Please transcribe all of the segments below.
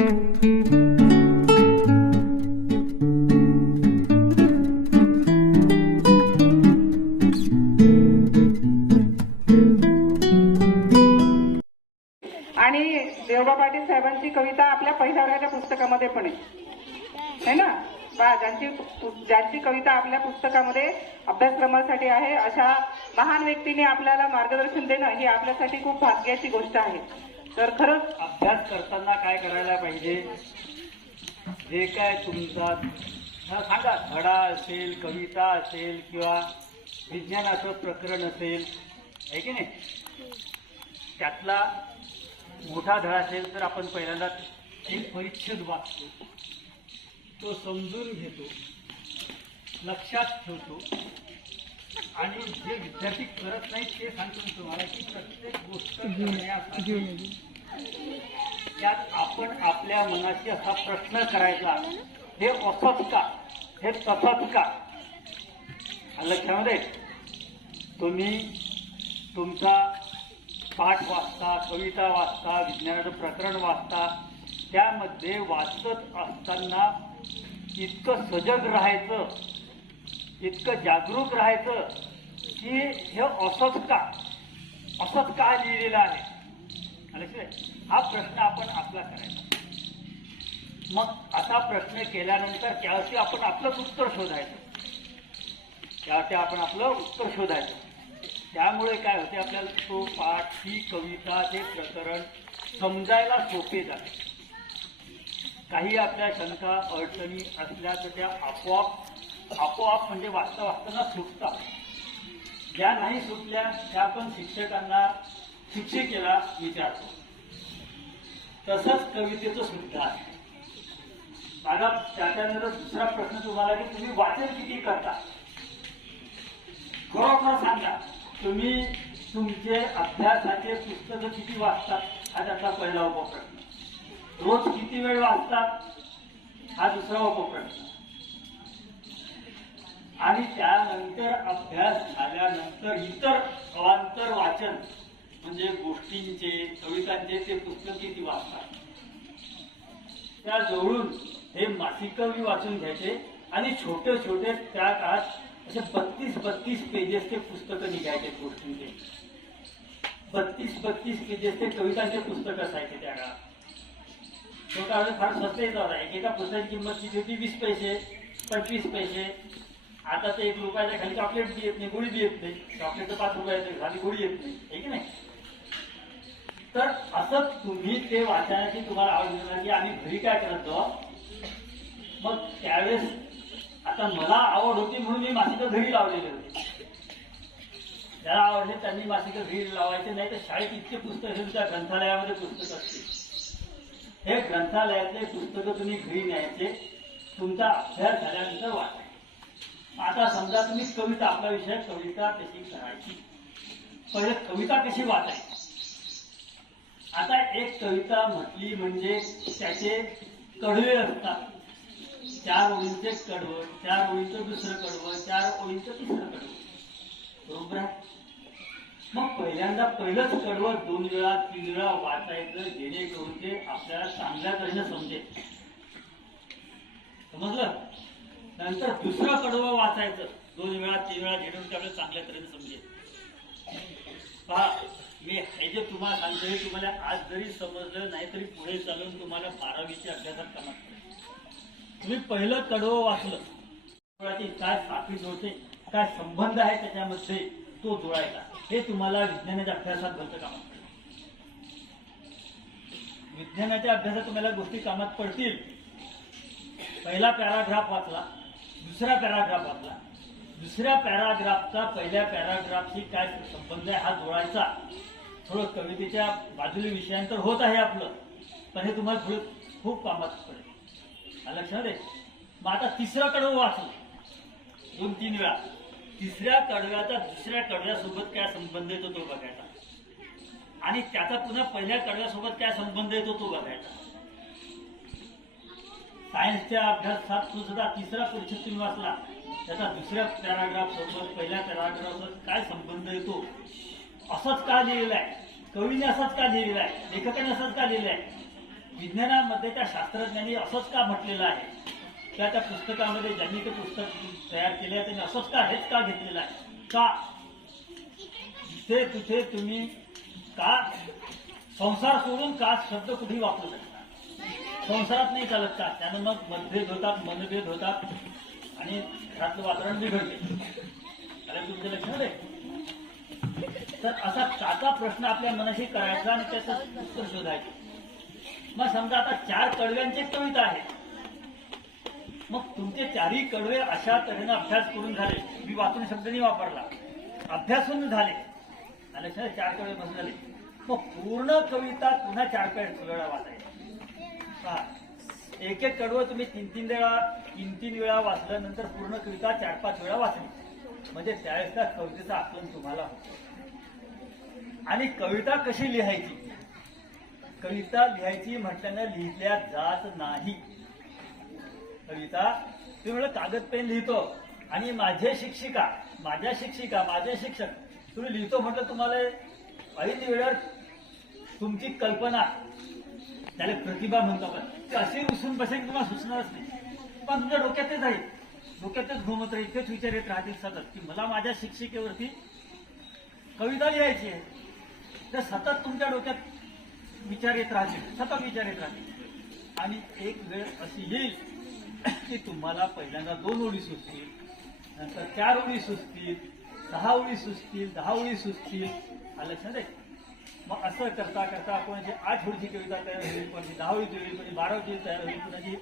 आणि देवबा पाटील साहेबांची कविता आपल्या पहिल्या वर्गाच्या पुस्तकामध्ये पण आहे. है ना? बा ज्यांची ज्यांची कविता आपल्या पुस्तकामध्ये अभ्यासक्रमासाठी आहे अशा महान व्यक्तीने आपल्याला मार्गदर्शन देणं ही आपल्यासाठी खूप भाग्याची गोष्ट आहे. तर खरंच अभ्यास करताना काय करायला पाहिजे? जे काय तुमचा सांगा धडा असेल कविता असेल किंवा विज्ञानाचं प्रकरण असेल आहे की नाही? त्यातला मोठा धडा असेल तर आपण पहिल्यांदा एक परिच्छेद वाचतो. तो समजून घेतो. लक्षात ठेवतो. आणि जे विद्यार्थी करत नाहीत ते सांगतो मी तुम्हाला की प्रत्येक गोष्ट करण्यासाठी त्यात आपण आपल्या मनाशी असा प्रश्न करायचा हे असंच का? हे तसंच का? लक्षामध्ये तुम्ही तुमचा पाठ वाचता कविता वाचता विज्ञानाचं प्रकरण वाचता त्यामध्ये वाचत असताना इतकं सजग राहायचं इतकं जागरूक राहायचं की हे असंच का? असंच का लिहिलेलं आहे? हा प्रश्न आपण आपला करायचा. मग असा प्रश्न केल्यानंतर त्यावरती आपण आपलंच उत्तर शोधायचं. त्यावरती आपण आपलं उत्तर शोधायचं. त्यामुळे काय होते आपल्याला तो पाठ ही कविता ते प्रकरण समजायला सोपे जाते. काही आपल्या शंका अडचणी असल्या तर त्या आपोआप आपोआप म्हणजे वाचता वाचताना सुटतात. ज्या नाही सुटल्या त्या आपण शिक्षकांना शिक्षिकेला विचारतो. तसंच कवितेचं सुद्धा आहे. माझा त्याच्यानंतर दुसरा प्रश्न तुम्हाला की तुम्ही वाचन किती करता? खरोखर सांगा. तुम्ही तुमचे अभ्यासाचे पुस्तकं किती वाचतात? हा त्याचा पहिला उपप्रश्न. रोज किती वेळ वाचतात? हा दुसरा उपप्रश्न. आणि त्यानंतर अभ्यास झाल्यानंतर इतर अवांतर वाचन म्हणजे गोष्टींचे कवितांचे ते पुस्तक किती वाचतात. त्या जवळून हे मासिक मी वाचून घ्यायचे आणि छोटे छोटे त्या काळात असे बत्तीस बत्तीस पेजेस ते पुस्तकं निघायचे गोष्टींचे. बत्तीस बत्तीस पेजेसचे कवितांचे पुस्तक असायचे त्या काळात. तो काळ फार स्वस्त येत होता. एकेका पुस्तकाची किंमत किती होती वीस पैसे पंचवीस पैसे. आता ते एक रुपयाच्या खाली चॉकलेट बी येत नाही गोळी बी येत नाही. चॉकलेट पाच रुपयाच्या खाली गोळी येत नाही. आहे की नाही तर असं तुम्ही ते वाचण्याची तुम्हाला आवड की आम्ही घरी काय करत जाऊ मग त्यावेळेस आता मला आवड होती म्हणून मी मासिकं घरी लावलेले होते. ज्याला आवडले त्यांनी मासिकं घरी लावायचे नाही तर शाळेत इतके पुस्तक असेल त्या ग्रंथालयामध्ये पुस्तक असते हे ग्रंथालयातले पुस्तकं तुम्ही घरी न्यायचे तुमचा अभ्यास झाल्यानंतर वाचायचे आता समजा तुम्ही कविता आपला विषय कविता कशी करायची? पहिले कविता कशी वाचायची? आता एक कविता म्हटली म्हणजे त्याचे कडवे असतात चार ओळींचे कडवं चार ओळींचं दुसरं कडवं चार ओळींचं तिसरं कडवं. बरोबर आहे? मग पहिल्यांदा पहिलंच कडवं दोन वेळा तीन वेळा वाचायचं जेणेकरून ते आपल्याला चांगल्या तऱ्हेने समजेल. समजलं? नंतर दुसरा कडवं वाचायचं. दोन वेळा तीन वेळा जेणेकरून ते चांगल्या तऱ्हेने समजेल. पहा मी हे जे तुम्हाला सांगतो हे तुम्हाला आज जरी समजलं नाही तरी पुढे चालून तुम्हाला बारावीच्या अभ्यासात कामात तुम्ही पहिलं कडवं वाचलं. काय साखळी जोडते काय संबंध आहे त्याच्यामध्ये तो जोडायचा हे तुम्हाला विज्ञानाच्या अभ्यासात भरतं कामात विज्ञानाच्या अभ्यासात तुम्हाला गोष्टी कामात पडतील. पहिला पॅराग्राफ वाचला. दुसरा पॅराग्राफ आपला दुसऱ्या पॅराग्राफचा पहिल्या पॅराग्राफशी काय संबंध आहे हा जोडायचा. थोडं कवितेच्या बाजूला विषयांतर होत आहे आपलं. पण हे तुम्हाला थोडं खूप कामात पडेल. आलं लक्षात आहे? मग आता तिसरं कडवं वाचलं दोन तीन वेळा. तिसऱ्या कडव्याचा दुसऱ्या कडव्यासोबत काय संबंध येतो तो बघायचा. आणि त्याचा पुन्हा पहिल्या कडव्यासोबत काय संबंध येतो तो बघायचा. सायन्सच्या अभ्यासात सुद्धा तिसरा पुरुष तुम्ही वाचला त्याचा दुसऱ्या पॅराग्राफ सोबत पहिल्या पॅराग्राफ काय संबंध येतो? असंच का लिहिलेला आहे? कवीने असंच का लिहिलेला आहे? लेखकाने असंच का लिहिलेलं आहे? विज्ञानामध्ये त्या शास्त्रज्ञांनी असंच का म्हटलेलं आहे? त्या त्या पुस्तकामध्ये ज्यांनी ते पुस्तक तयार केले आहे त्यांनी असंच का हेच का घेतलेलं आहे? का? तिथे तिथे तुम्ही का? संसार सोडून का शब्द कुठेही वापरू शकता? संसारात नाही चालत का? त्यानं मग मतभेद होतात मनभेद होतात आणि घरातलं वातावरण बिघडते. अरे तुमच्या लक्षात आहे तर असा काचा प्रश्न आपल्या मनाशी करायचा आणि त्याचं उत्तर शोधायचं. मग समजा आता चार कडव्यांची कविता आहे. मग तुमचे चारही कडवे अशा तऱ्हेनं अभ्यास करून झाले. मी वाचून शब्द नाही वापरला. अभ्यासून झाले. आणि चार कडवे बसून झाले. मग पूर्ण कविता पुन्हा चारकडे वेळा वाचायची. एक एक कडवं तुम्ही तीन तीन वेळा तीन तीन वेळा वाचल्यानंतर पूर्ण कविता चार पाच वेळा वाचली. म्हणजे त्यावेळेस त्या कवितेचं आकलन तुम्हाला होतं. आणि कविता कशी लिहायची? कविता लिहायची म्हटल्यानं लिहिल्या जात नाही. कविता तुम्ही म्हणलं कागद पेन लिहितो. आणि माझे शिक्षिका माझ्या शिक्षिका माझे शिक्षक तुम्ही लिहितो म्हटलं तुम्हाला ऐन वेळेवर तुमची कल्पना त्याला प्रतिभा म्हणतो आपण. ते असे रुसून बसेल तुम्हाला सुचणारच नाही. पण तुमच्या डोक्यातच आहे. डोक्यातच घुमत राहील. तेच विचार येत राहतील सतत. की मला माझ्या शिक्षिकेवरती कविता लिहायची आहे. तर सतत तुमच्या डोक्यात विचार येत राहतील. सतत विचार येत राहतील. आणि एक वेळ अशी येईल की तुम्हाला पहिल्यांदा दोन ओळी सुचतील. नंतर चार ओळी सुचतील. सहा ओळी सुचतील. दहा ओळी सुचतील. आलं लक्षात आहे? मग असं करता करता कोणाची आठ ओळीची कविता तयार होईल कोणाची दहावी देवी होईल कोणी बारा तयार होईल कोणाची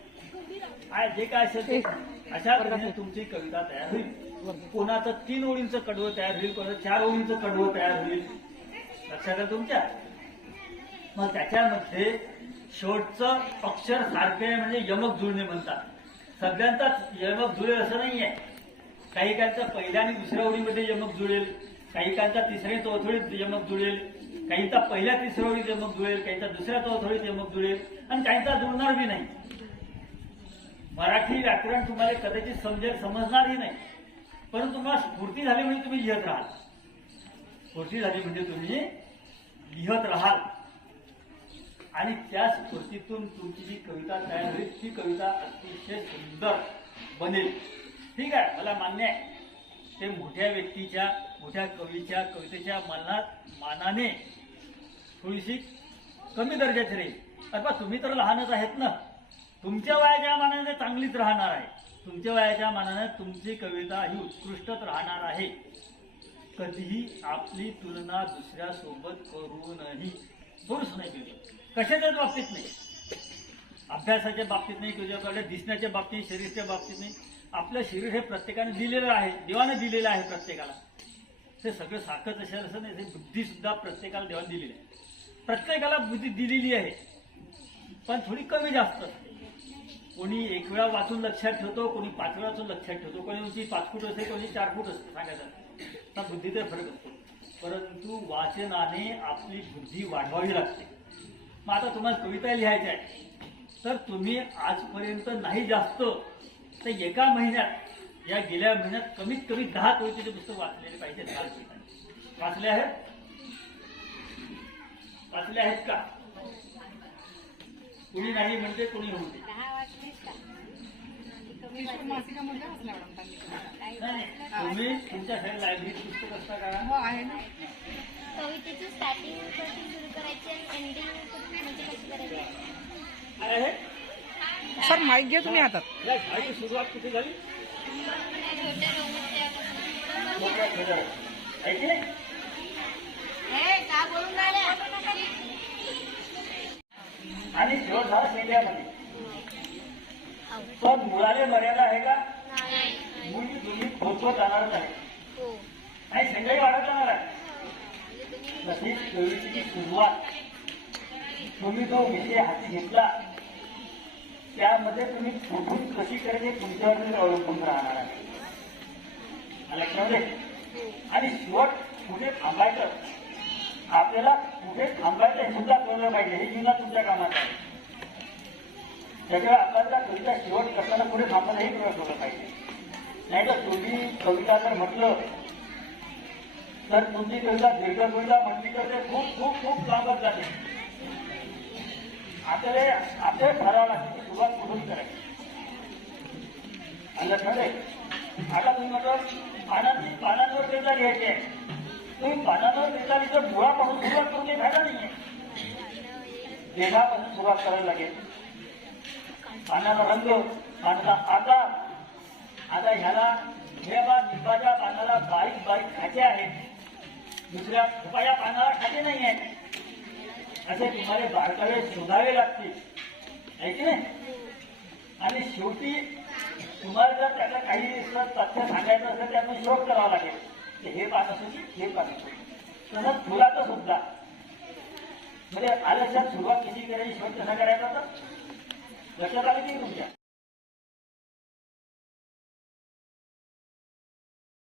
काय जे काय असेल ते. अशा प्रकारे तुमची कविता तयार होईल. कोणाचं तीन ओळींचं कडवं तयार होईल कोणाचं चार ओळींचं कडवं तयार होईल. लक्षात आहे तुमच्या? मग त्याच्यामध्ये शेवटचं अक्षर सारखे आहे म्हणजे यमक जुळणे म्हणतात. सगळ्यांचाच यमक जुळेल असं नाहीये. काही काहींचा पहिल्या आणि दुसऱ्या ओळीमध्ये यमक जुळेल. काही काहींचा तिसऱ्या चौथोळीत यमक जुळेल काहींचा पहिल्या तिसऱ्या ओळीत यमक जुळेल काहींचा दुसऱ्या चौथोळीत यमक जुळेल आणि काहींचा जुळणार बी नाही. मराठी व्याकरण तुम्हाला कदाचित समजेल समजणारही नाही. परंतु तुम्हाला स्फूर्ती झाली म्हणजे तुम्ही लिहत राहाल. स्फूर्ती झाली म्हणजे तुम्ही लिहत राहाल. आणि त्या स्फूर्तीतून तुमची जी कविता तयार होईल ती कविता अतिशय सुंदर बनेल. ठीक आहे मला मान्य आहे. ते मोठ्या व्यक्तीच्या मोठ्या कवीच्या कवितेच्या मनात मानाने थोडीशी कमी दर्जाची राहील. अथवा तुम्ही तर लहानच आहेत ना. तुमच्या वयाच्या मानाने चांगलीच राहणार आहे. तुमच्या वयाच्या मानाने तुमची कविता ही उत्कृष्टच राहणार आहे. कधीही आपली तुलना दुसऱ्यासोबत करूनही करूच नाही केली कशाच्याच बाबतीत नाही. अभ्यासाच्या बाबतीत नाही किंवा आपल्या दिसण्याच्या बाबतीत शरीराच्या बाबतीत नाही. आपलं शरीर हे प्रत्येकाने दिलेलं आहे. देवाने दिलेलं आहे प्रत्येकाला. ते सगळं साखर असेल असं नाही ते बुद्धी सुद्धा प्रत्येकाला देवाने दिलेली आहे. प्रत्येकाला बुद्धी दिलेली आहे पण थोडी कमी जास्त. कोणी एक वेळा वाचून लक्षात ठेवतो कोणी पाच वेळा वाचून लक्षात ठेवतो कोणी उंची पाच फूट असते कोणी चार फूट असते सांगायचं तर बुद्धीचा फरक असतो. परंतु वाचनाने आपली बुद्धी वाढवावी लागते. मग आता तुम्हाला कविता लिहायच्या आहे तर तुम्ही आजपर्यंत नाही जास्त तर एका महिन्यात या गेल्या महिन्यात कमीत कमी दहा कवितेचे पुस्तक वाचलेले पाहिजे दहा कविता वाचले आहेत? वाचले आहेत का? कुणी नाही म्हणते कुणी म्हणते. तुम्ही तुमच्या घरी लायब्ररीत पुस्तक असता का? हो आहे ना. कवितेची स्टार्टिंग कशी सुरू करायची आणि एंडिंग म्हणजे कशी करायची? सर माईक घ्या तुम्ही हातात. शाळेची सुरुवात कुठे झाली? आणि दिवस हा मीडियामध्ये पण मुलाने मर्यादा आहे का? मुली तुम्ही खोचवत जाणारच आहे आणि शेंगाई वाढत जाणार आहे. तशीच कवितेची सुरुवात. तुम्ही जो विषय हाती घेतला. त्यामध्ये तुम्ही कुठून कशी करायची तुमच्यावर अवलंबून राहणार आहे. लक्षात आणि शेवट कुठे थांबायचं. आपल्याला कुठे थांबायचं हे सुद्धा कळलं पाहिजे. हे जीवनात तुमच्या कामात आहे. त्याच्यामुळे आपल्याला कविता शेवट करताना पुढे थांबायला हे कळलं पाहिजे. नाही तर तुम्ही कविता जर म्हटलं तर तुमची कविता दीर्घ कविता म्हटली तर ते खूप खूप खूप लांबत जाते. आपल्याला आपल्याला ठरावं लागतं. सुरुवात कुठून करायची आलं ठरलंय आता तुम्ही म्हटलं पानांची पानांवर पेचा घ्यायची आहे तुम्ही पानांवर पेचा तिथं मुळापासून सुरुवात करून फायदा नाही नाहीये. देहापासून सुरुवात करायला लागेल पानाचा रंग पानाचा आकार आता ह्याला हे बा निंबाच्या पानाला बारीक बारीक खाते आहेत दुसऱ्या उपाया पानाला खाते नाही आहेत असे तुम्हाला बारकावे शोधावे लागतील. आणि शेवटी तुम्हाला जर त्याला काही तथ्य सांगायचं असेल त्यातून शोध करावा लागेल. ते हे पान असू की हे पान असू तसंच फुलाचं सुद्धा. म्हणजे आलस्यात सुरुवात कशी करायची शोध कसा करायचा? तर लक्षात आलं की तुमच्या?